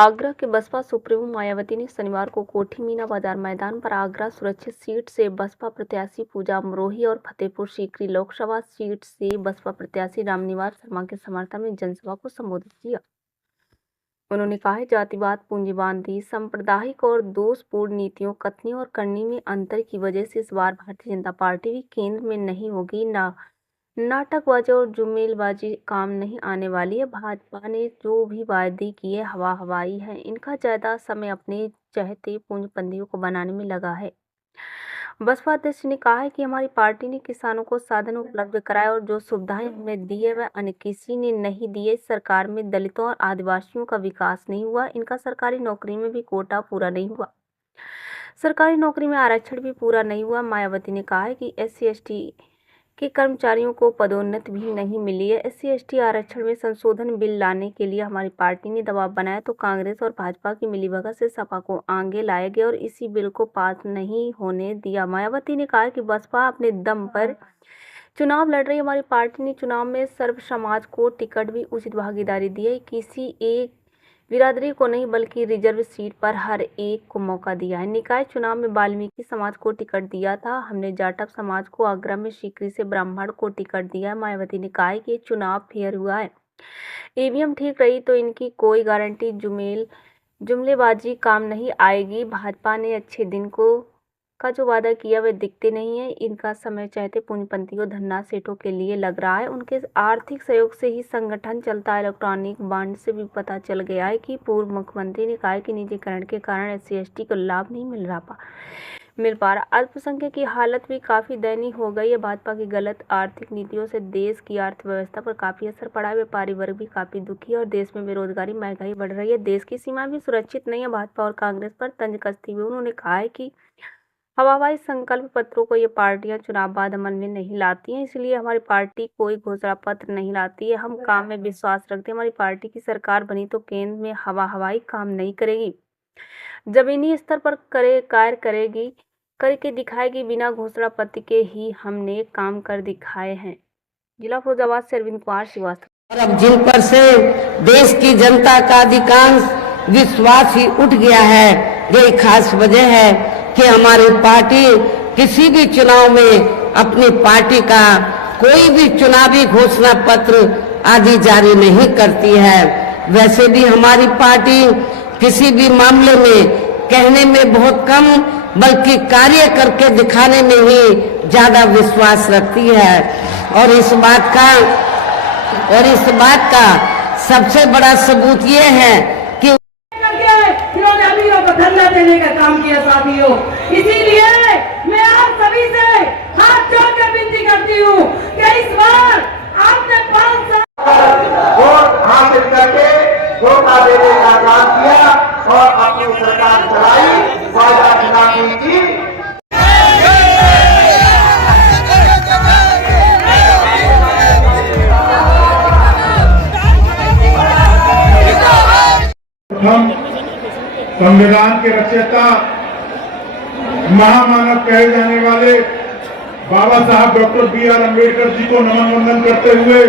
आगरा के बसपा सुप्रीमो मायावती ने शनिवार को कोठी मीना बाजार मैदान पर आगरा सुरक्षित सीट से बसपा प्रत्याशी पूजा अमरोही और फतेहपुर सीकरी लोकसभा सीट से बसपा प्रत्याशी रामनिवास शर्मा के समर्थन में जनसभा को संबोधित किया। उन्होंने कहा, जातिवाद, पूंजीवादी, सांप्रदायिक और दोषपूर्ण नीतियों, कथनी और करनी में अंतर की वजह से इस बार भारतीय जनता पार्टी भी केंद्र में नहीं होगी। नाटकबाजी और जुमलेबाजी काम नहीं आने वाली है। भाजपा ने जो भी वायदे किए हवा हवाई है। इनका ज्यादा समय अपने चहेते पूंजीपतियों को बनाने में लगा है। बसपा अध्यक्ष ने कहा है कि हमारी पार्टी ने किसानों को साधन उपलब्ध कराए और जो सुविधाएं हमें दी है वह अन्य किसी ने नहीं दी है। इस सरकार में दलितों और आदिवासियों का विकास नहीं हुआ। इनका सरकारी नौकरी में भी कोटा पूरा नहीं हुआ। सरकारी नौकरी में आरक्षण भी पूरा नहीं हुआ। मायावती ने कहा है कि SC/ST के कर्मचारियों को पदोन्नति भी नहीं मिली है। SC/ST आरक्षण में संशोधन बिल लाने के लिए हमारी पार्टी ने दबाव बनाया तो कांग्रेस और भाजपा की मिलीभगत से सपा को आगे लाया गया और इसी बिल को पास नहीं होने दिया। मायावती ने कहा कि बसपा अपने दम पर चुनाव लड़ रही। हमारी पार्टी ने चुनाव में सर्व समाज को टिकट भी उचित भागीदारी दी है। किसी एक बिरादरी को नहीं बल्कि रिजर्व सीट पर हर एक को मौका दिया है। निकाय चुनाव में वाल्मीकि समाज को टिकट दिया था। हमने जाटव समाज को, आगरा में सीकरी से ब्राह्मण को टिकट दिया है। मायावती ने कहा कि चुनाव फेयर हुआ है। EVM ठीक रही तो इनकी कोई गारंटी जुमलेबाजी काम नहीं आएगी। भाजपा ने अच्छे दिन का जो वादा किया वह दिखते नहीं है। इनका समय चाहते पूंजीपतियों धन्ना सेठों के लिए लग रहा है। उनके आर्थिक सहयोग से ही संगठन चलता है। इलेक्ट्रॉनिक बॉन्ड से भी पता चल गया है कि पूर्व मुख्यमंत्री ने कहा कि निजीकरण के कारण SC/ST को लाभ नहीं मिल पा रहा। अल्पसंख्यक की हालत भी काफी दयनीय हो गई है। भाजपा की गलत आर्थिक नीतियों से देश की अर्थव्यवस्था पर काफी असर पड़ा है। व्यापारी वर्ग भी काफी दुखी है और देश में बेरोजगारी, महंगाई बढ़ रही है। देश की सीमा भी सुरक्षित नहीं है। भाजपा और कांग्रेस पर तंज कसती हुई उन्होंने कहा है कि हवाबाजी संकल्प पत्रों को ये पार्टियां चुनाव बाद अमल में नहीं लाती हैं, इसलिए हमारी पार्टी कोई घोषणा पत्र नहीं लाती है। हम काम में विश्वास रखते हैं। हमारी पार्टी की सरकार बनी तो केंद्र में हवाई काम नहीं करेगी, जमीनी स्तर पर कार्य करके दिखाएगी। बिना घोषणा पत्र के ही हमने काम कर दिखाए हैं। जिला फिरोजाबाद से अरविंद कुमार श्रीवास्तव। और अब जिन पर से देश की जनता का अधिकांश विश्वास ही उठ गया है, यही खास वजह है कि हमारी पार्टी किसी भी चुनाव में अपनी पार्टी का कोई भी चुनावी घोषणा पत्र आदि जारी नहीं करती है। वैसे भी हमारी पार्टी किसी भी मामले में कहने में बहुत कम बल्कि कार्य करके दिखाने में ही ज्यादा विश्वास रखती है। और इस बात का सबसे बड़ा सबूत ये है कि धरना देने का काम किया साथियों। इसीलिए मैं आप सभी से हाथ जोड़कर विनती करती हूँ कि इस बार आपने 5 साल वोट हासिल करके धोखा देने का काम किया और अपनी सरकार चलाई, वादा खिलाफी की। संविधान के रचयिता, महामानव कहे जाने वाले बाबा साहब डॉक्टर BR अम्बेडकर जी को नमन वंदन करते हुए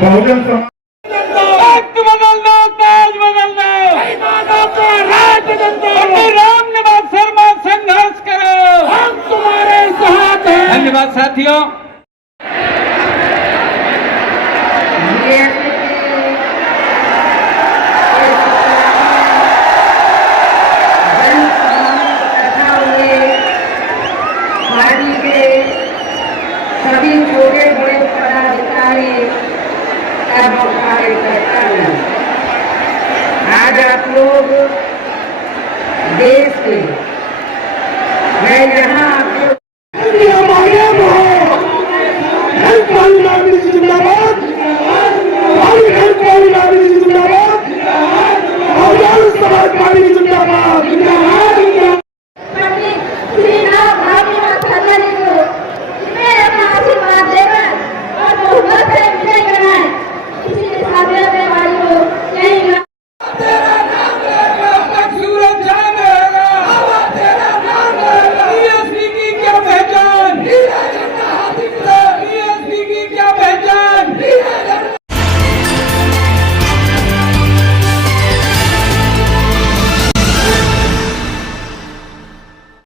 बहुजन समाज रामनिवास शर्मा संघर्ष करो, हम तुम्हारे साथ हैं। धन्यवाद साथियों। सभी छोटे बड़े पदाधिकारी एवं कार्यकर्ता, आज आप लोग देश के, मैं यहाँ जिंदाबाद,